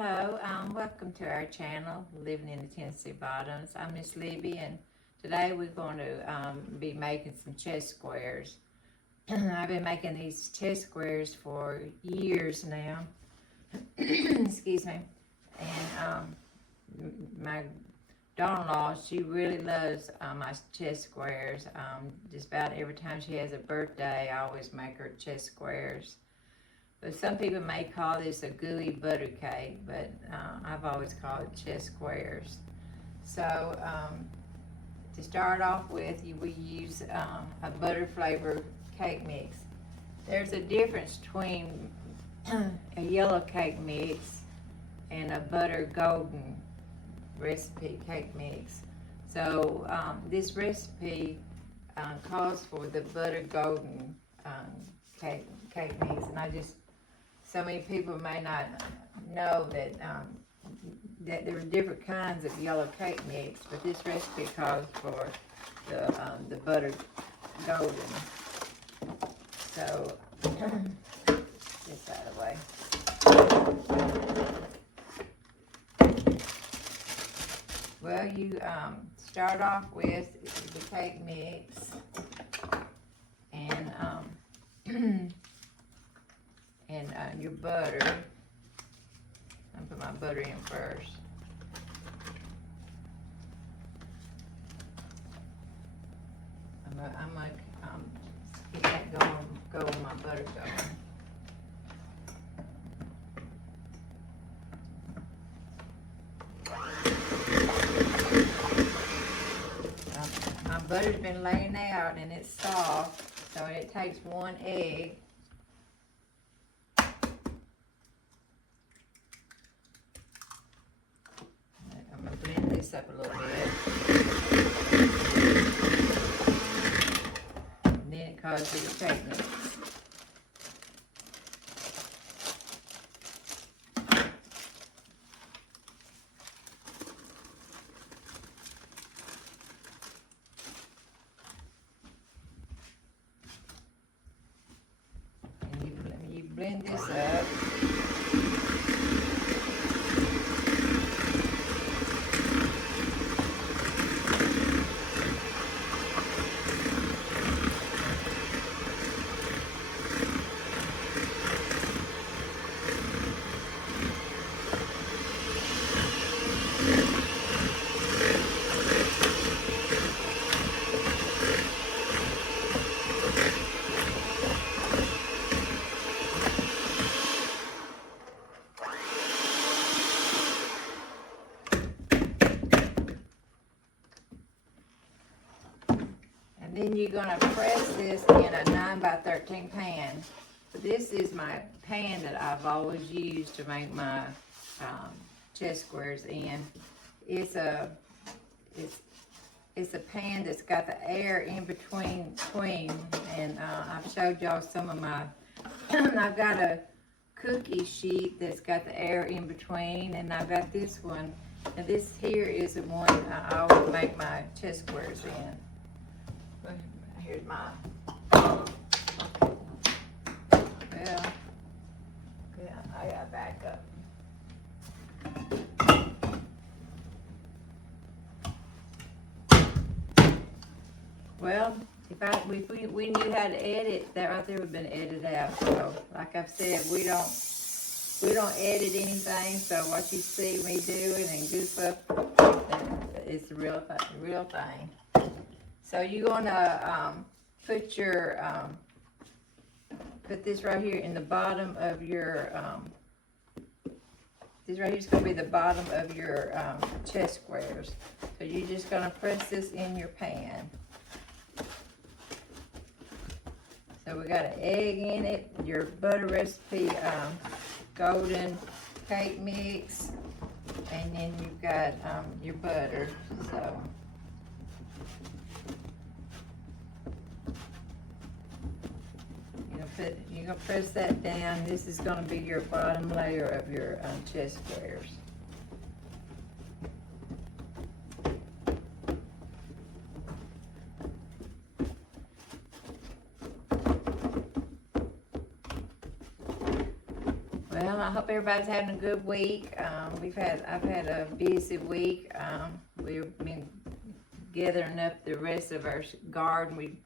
Hello, welcome to our channel, Living in the Tennessee Bottoms. I'm Miss Libby, and today we're going to be making some chest squares. I've been making these chest squares for years now. Excuse me. And my daughter-in-law, she really loves my chest squares. Just about every time she has a birthday, I always make her chest squares. But some people may call this a gooey butter cake, but I've always called it chest squares. So to start off with, we use a butter flavored cake mix. There's a difference between a yellow cake mix and a butter golden recipe cake mix. So this recipe calls for the butter golden cake mix, and so many people may not know that that there are different kinds of yellow cake mix, but this recipe calls for the butter golden. So this out of the way. Well, you start off with the cake mix and your butter. I'm put my butter in first. I'm gonna get that going. Go with my butter going. My butter's been laying out and it's soft, so it takes one egg. I'm going to blend this up a little bit. And then it causes it to cake mix. And you blend this up. Then you're going to press this in a 9x13 pan. This is my pan that I've always used to make my chest squares in. It's a pan that's got the air in between, and I've showed y'all some of my, I've got a cookie sheet that's got the air in between, and I've got this one, and this here is the one I always make my chest squares in. Here's mine. Well, yeah, I gotta back up. Well, if we knew how to edit, that right there would have been edited out. So, like I've said, we don't edit anything. So what you see me doing and goof up, it's the real thing. So you're gonna put this right here in the bottom of your, this right here is gonna be the bottom of your chest squares. So you're just gonna press this in your pan. So we got an egg in it, your butter recipe golden cake mix, and then you've got your butter. So you're going to press that down. This is going to be your bottom layer of your chest squares. Well, I hope everybody's having a good week. I've had a busy week. We've been gathering up the rest of our garden. We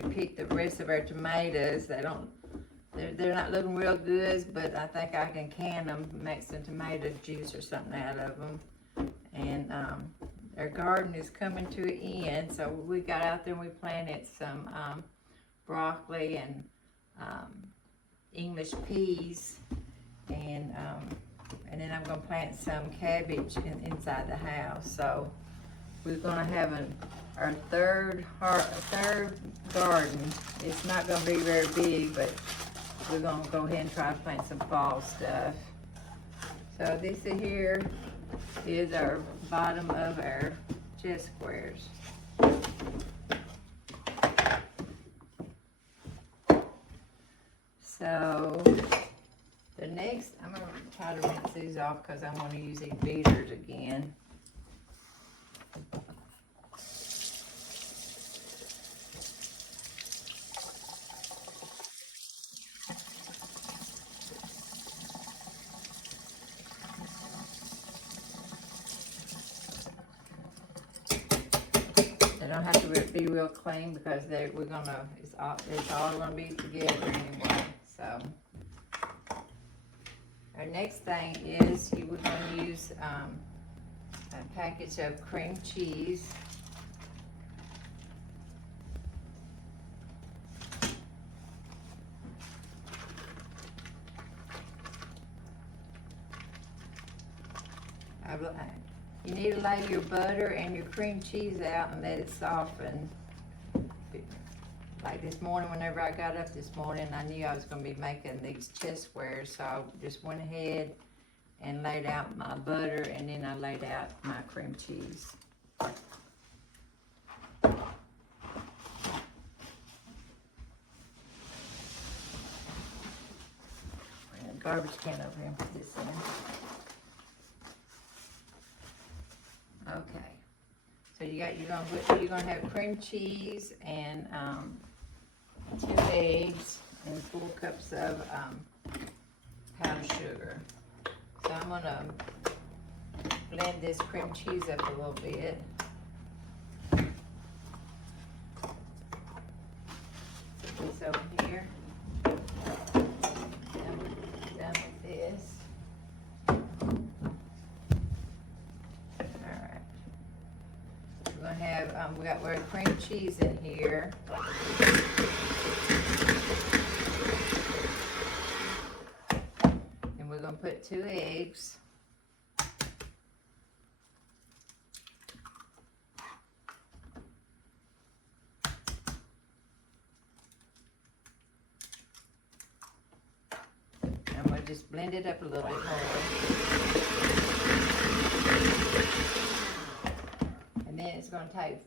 picked the rest of our tomatoes. They're not looking real good, but I think I can can them, make some tomato juice or something out of them. And our garden is coming to an end, so we got out there and we planted some broccoli and English peas, and then I'm going to plant some cabbage inside the house. So we're going to have our third garden. It's not going to be very big, but we're going to go ahead and try to plant some fall stuff. So this here is our bottom of our chest squares. So the next, I'm going to try to rinse these off because I want to use these beaters again. They don't have to be real clean because it's all gonna be together anyway. So our next thing is we're gonna use a package of cream cheese. You need to lay your butter and your cream cheese out and let it soften. Like this morning, whenever I got up this morning, I knew I was going to be making these chest squares, so I just went ahead and laid out my butter, and then I laid out my cream cheese. Bring the garbage can over here and put this in. Okay, so you're gonna have cream cheese and 2 eggs and 4 cups of powdered sugar. So I'm gonna blend this cream cheese up a little bit. Put this over here. Done with this. We're gonna have, we got our cream cheese in here. And we're gonna put 2 eggs. And we'll just blend it up a little bit more. It's going to take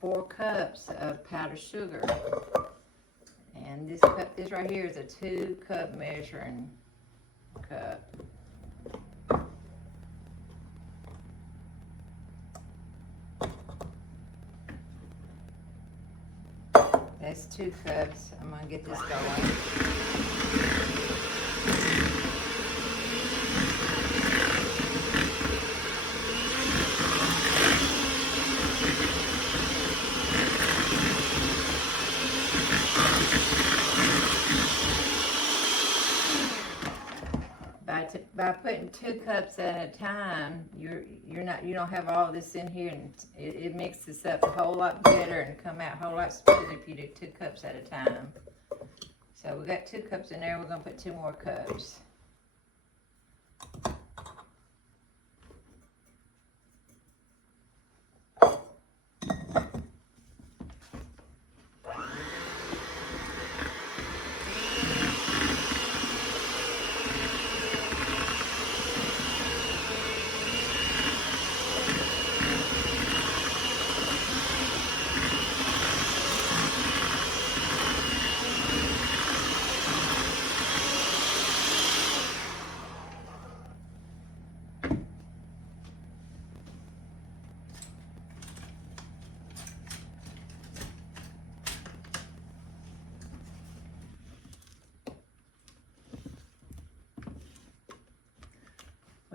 4 cups of powdered sugar, and this right here is a 2-cup measuring cup. That's 2 cups. I'm going to get this going. By putting 2 cups at a time, you don't have all this in here, and it mixes up a whole lot better and come out a whole lot smoother if you do 2 cups at a time. So we got 2 cups in there. We're gonna put 2 more cups.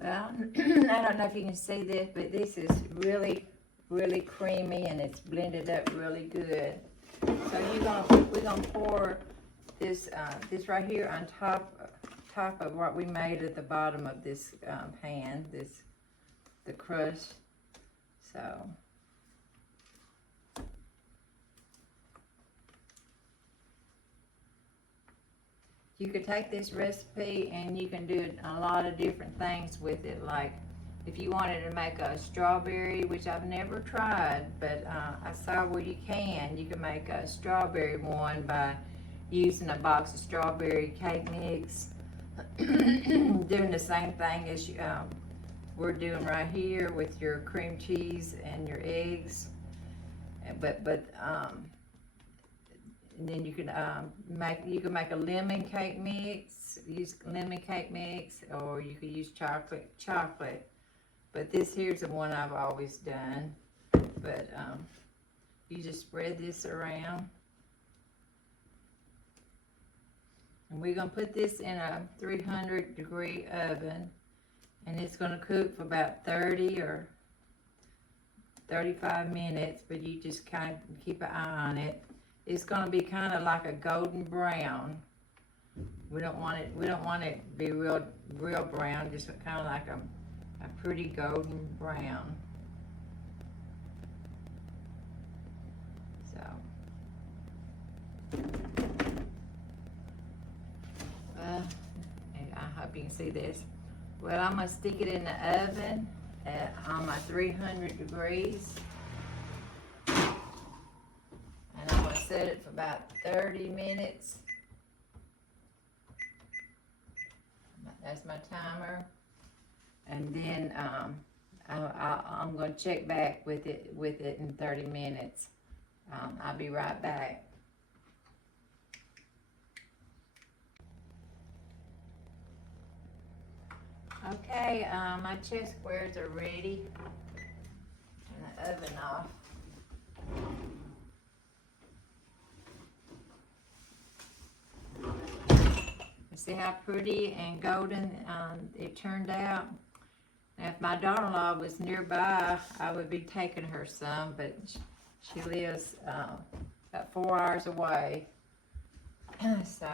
Well, I don't know if you can see this, but this is really, really creamy, and it's blended up really good. So we're gonna pour this this right here on top of what we made at the bottom of this pan, the crust. So you could take this recipe and you can do a lot of different things with it. Like if you wanted to make a strawberry, which I've never tried, but I saw where you can make a strawberry one by using a box of strawberry cake mix, doing the same thing as we're doing right here with your cream cheese and your eggs. And then you can make a lemon cake mix. Use lemon cake mix, or you could use chocolate. But this here's the one I've always done. But you just spread this around, and we're gonna put this in a 300-degree oven, and it's gonna cook for about 30 or 35 minutes. But you just kind of keep an eye on it. It's going to be kind of like a golden brown. We don't want it to be real brown, just kind of like a pretty golden brown. So, and I hope you can see this. Well, I'm going to stick it in the oven on my 300 degrees. Set it for about 30 minutes. That's my timer. And then I'm going to check back with it in 30 minutes. I'll be right back. Okay, my chess squares are ready. Turn the oven off. See how pretty and golden it turned out. Now, if my daughter-in-law was nearby, I would be taking her some, but she lives about 4 hours away. So,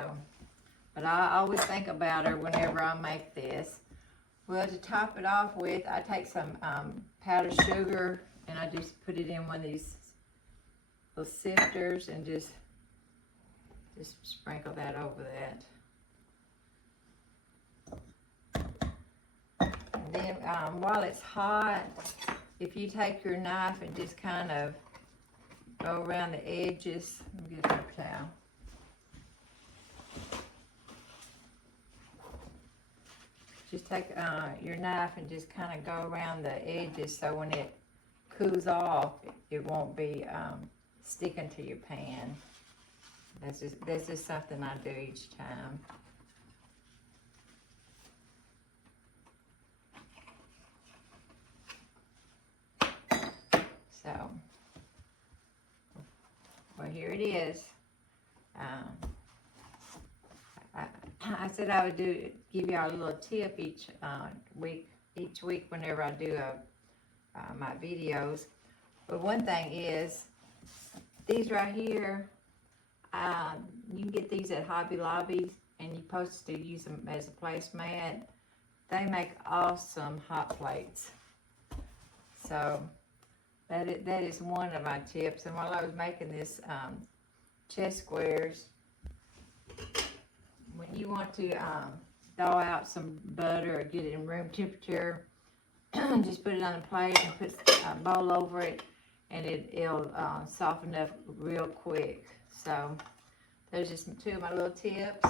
but I always think about her whenever I make this. Well, to top it off with, I take some powdered sugar, and I just put it in one of these little sifters, and just sprinkle that over that. Then while it's hot, if you take your knife and just kind of go around the edges, let me get a towel. Just take your knife and just kind of go around the edges, so when it cools off, it won't be sticking to your pan. That's just something I do each time. So, well, here it is. I said I would give y'all a little tip each week whenever I do my videos. But one thing is, these right here, you can get these at Hobby Lobby, and you're supposed to use them as a placemat. They make awesome hot plates. So that is one of my tips. And while I was making this chess squares, when you want to thaw out some butter or get it in room temperature, just put it on a plate and put a bowl over it, and it'll soften up real quick. So those are just two of my little tips.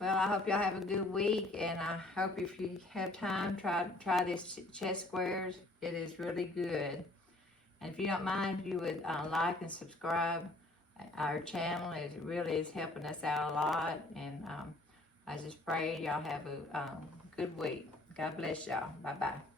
Well, I hope y'all have a good week, and I hope if you have time, try this chess squares. It is really good. And if you don't mind, if you would like and subscribe our channel. It really is helping us out a lot, and I just pray y'all have a good week. God bless y'all. Bye-bye.